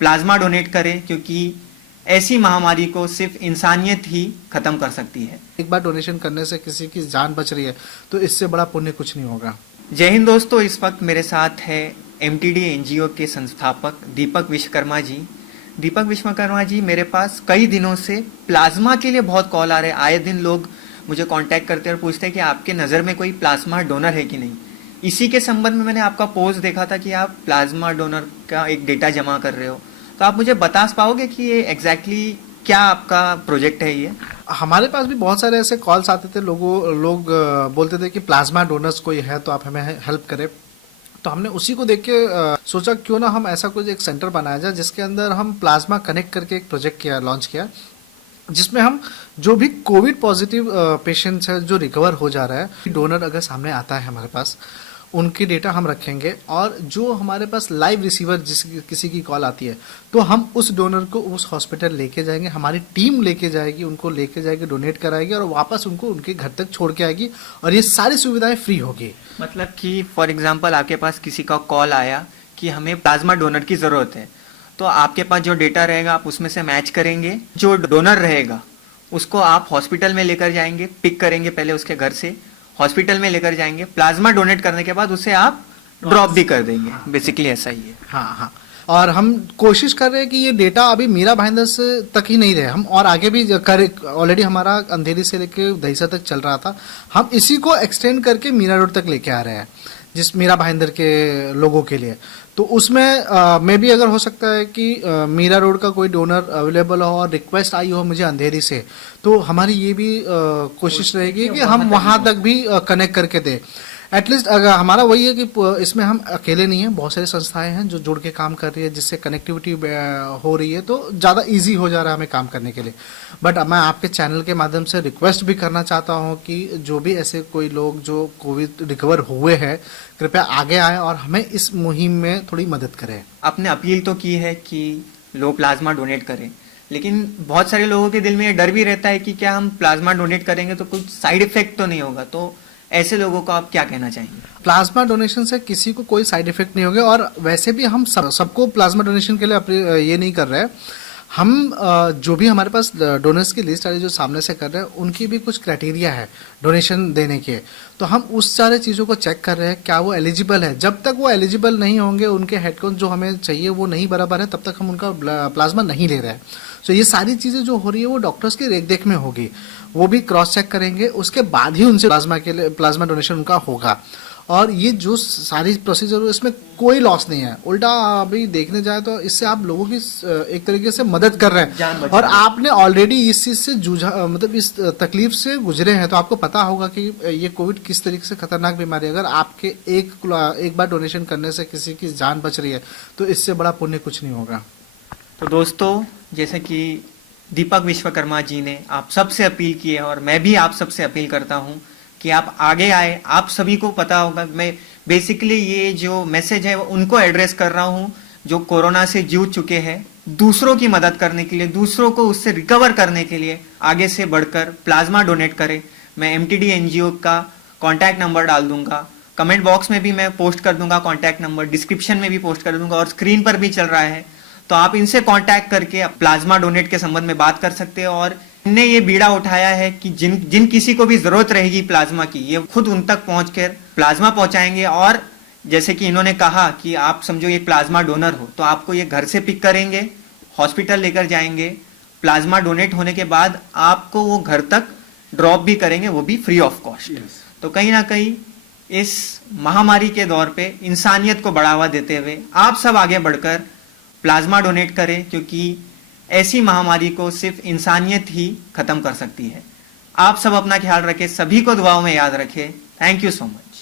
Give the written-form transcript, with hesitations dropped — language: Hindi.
प्लाज्मा डोनेट करें, क्योंकि ऐसी महामारी को सिर्फ इंसानियत ही खत्म कर सकती है। एक बार डोनेशन करने से किसी की जान बच रही है तो इससे बड़ा पुण्य कुछ नहीं होगा। जय हिंद दोस्तों, इस वक्त मेरे साथ है एमटीडी एनजीओ के संस्थापक दीपक विश्वकर्मा जी। दीपक विश्वकर्मा जी, मेरे पास कई दिनों से प्लाज्मा के लिए बहुत कॉल आ रहे हैं। आए दिन लोग मुझे कांटेक्ट करते हैं और पूछते हैं कि आपके नज़र में कोई प्लाज्मा डोनर है कि नहीं। इसी के संबंध में मैंने आपका पोस्ट देखा था कि आप प्लाज्मा डोनर का एक डेटा जमा कर रहे हो, तो आप मुझे बता पाओगे कि ये एग्जैक्टली क्या आपका प्रोजेक्ट है? ये हमारे पास भी बहुत सारे ऐसे कॉल्स आते थे, लोग बोलते थे कि प्लाज्मा डोनर्स कोई है तो आप हमें हेल्प करें। तो हमने उसी को देख के सोचा क्यों ना हम ऐसा कुछ एक सेंटर बनाया जाए जिसके अंदर हम प्लाज्मा कनेक्ट करके एक प्रोजेक्ट लॉन्च किया, जिसमें हम जो भी कोविड पॉजिटिव पेशेंट्स है जो रिकवर हो जा रहा है, डोनर अगर सामने आता है हमारे पास, उनकी डेटा हम रखेंगे और जो हमारे पास लाइव रिसीवर किसी की कॉल आती है तो हम उस डोनर को उस हॉस्पिटल लेके जाएंगे, हमारी टीम लेके जाएगी, उनको लेके जाएगी, डोनेट कराएगी और वापस उनको उनके घर तक छोड़ के आएगी और ये सारी सुविधाएं फ्री होगी। मतलब कि फॉर एग्जांपल आपके पास किसी का कॉल आया कि हमें प्लाज्मा डोनर की ज़रूरत है, तो आपके पास जो डेटा रहेगा आप उसमें से मैच करेंगे, जो डोनर रहेगा उसको आप हॉस्पिटल में लेकर जाएंगे, पिक करेंगे पहले उसके घर से, हॉस्पिटल में लेकर जाएंगे, प्लाज्मा डोनेट करने के बाद उसे आप ड्रॉप भी कर देंगे। बेसिकली ऐसा ही है। हाँ। और हम कोशिश कर रहे हैं कि ये डेटा अभी मीरा भाईंदर से तक ही नहीं रहे, हम और आगे भी ऑलरेडी हमारा अंधेरी से लेके दहीसर तक चल रहा था, हम इसी को एक्सटेंड करके मीरा रोड तक लेके आ रहे हैं, जिस मीरा भाईंदर के लोगों के लिए। तो उसमें मे भी अगर हो सकता है कि मीरा रोड का कोई डोनर अवेलेबल हो और रिक्वेस्ट आई हो मुझे अंधेरी से, तो हमारी ये भी कोशिश रहेगी कि हम वहां तक भी कनेक्ट करके दें। एटलीस्ट अगर हमारा वही है कि इसमें हम अकेले नहीं हैं, बहुत सारी संस्थाएं हैं जो जुड़ के काम कर रही है, जिससे कनेक्टिविटी हो रही है, तो ज़्यादा इजी हो जा रहा है हमें काम करने के लिए। बट मैं आपके चैनल के माध्यम से रिक्वेस्ट भी करना चाहता हूं कि जो भी ऐसे कोई लोग जो कोविड रिकवर हुए हैं, कृपया आगे आए और हमें इस मुहिम में थोड़ी मदद करें। आपने अपील तो की है कि लोग प्लाज्मा डोनेट करें, लेकिन बहुत सारे लोगों के दिल में ये डर भी रहता है कि क्या हम प्लाज्मा डोनेट करेंगे तो कुछ साइड इफेक्ट तो नहीं होगा, तो ऐसे लोगों को आप क्या कहना चाहेंगे? प्लाज्मा डोनेशन से किसी को कोई साइड इफेक्ट नहीं होगा और वैसे भी हम सबको प्लाज्मा डोनेशन के लिए ये नहीं कर रहे हैं। हम जो भी हमारे पास डोनर्स की लिस्ट आ रही है जो सामने से कर रहे हैं, उनकी भी कुछ क्राइटेरिया है डोनेशन देने के, तो हम उस सारे चीज़ों को चेक कर रहे हैं क्या वो एलिजिबल है। जब तक वो एलिजिबल नहीं होंगे, उनके हेडकाउंट जो हमें चाहिए वो नहीं बराबर है, तब तक हम उनका प्लाज्मा नहीं ले रहे हैं। तो ये सारी चीज़ें जो हो रही है वो डॉक्टर्स की रेख देख में होगी, वो भी क्रॉस चेक करेंगे, उसके बाद ही उनसे प्लाज्मा डोनेशन उनका होगा। और ये जो सारी प्रोसीजर है इसमें कोई लॉस नहीं है, उल्टा अभी देखने जाए तो इससे आप लोगों की एक तरीके से मदद कर रहे हैं और आपने ऑलरेडी इस चीज से जूझा, मतलब इस तकलीफ से गुजरे हैं, तो आपको पता होगा कि ये कोविड किस तरीके से खतरनाक बीमारी है। अगर आपके एक बार डोनेशन करने से किसी की जान बच रही है तो इससे बड़ा पुण्य कुछ नहीं होगा। तो दोस्तों, जैसे कि दीपक विश्वकर्मा जी ने आप सबसे अपील की है और मैं भी आप सबसे अपील करता हूं कि आप आगे आए। आप सभी को पता होगा, मैं बेसिकली ये जो मैसेज है वो उनको एड्रेस कर रहा हूं जो कोरोना से जूझ चुके हैं, दूसरों की मदद करने के लिए, दूसरों को उससे रिकवर करने के लिए आगे से बढ़कर प्लाज्मा डोनेट करें। मैं एमटीडी एनजीओ का कॉन्टैक्ट नंबर डाल दूंगा, कमेंट बॉक्स में भी मैं पोस्ट कर दूंगा कॉन्टैक्ट नंबर, डिस्क्रिप्शन में भी पोस्ट कर दूंगा और स्क्रीन पर भी चल रहा है, तो आप इनसे कांटेक्ट करके प्लाज्मा डोनेट के संबंध में बात कर सकते हो। और इनने ये बीड़ा उठाया है कि जिन किसी को भी जरूरत रहेगी प्लाज्मा की, ये खुद उन तक पहुंचकर प्लाज्मा पहुंचाएंगे। और जैसे कि इन्होंने कहा कि आप समझो ये प्लाज्मा डोनर हो, तो आपको ये घर से पिक करेंगे, हॉस्पिटल लेकर जाएंगे, प्लाज्मा डोनेट होने के बाद आपको वो घर तक ड्रॉप भी करेंगे, वो भी फ्री ऑफ कॉस्ट। तो कहीं ना कहीं इस महामारी के दौर पे इंसानियत को बढ़ावा देते हुए आप सब आगे बढ़कर प्लाज्मा डोनेट करें, क्योंकि ऐसी महामारी को सिर्फ इंसानियत ही खत्म कर सकती है। आप सब अपना ख्याल रखें, सभी को दुआओं में याद रखें। Thank you so much.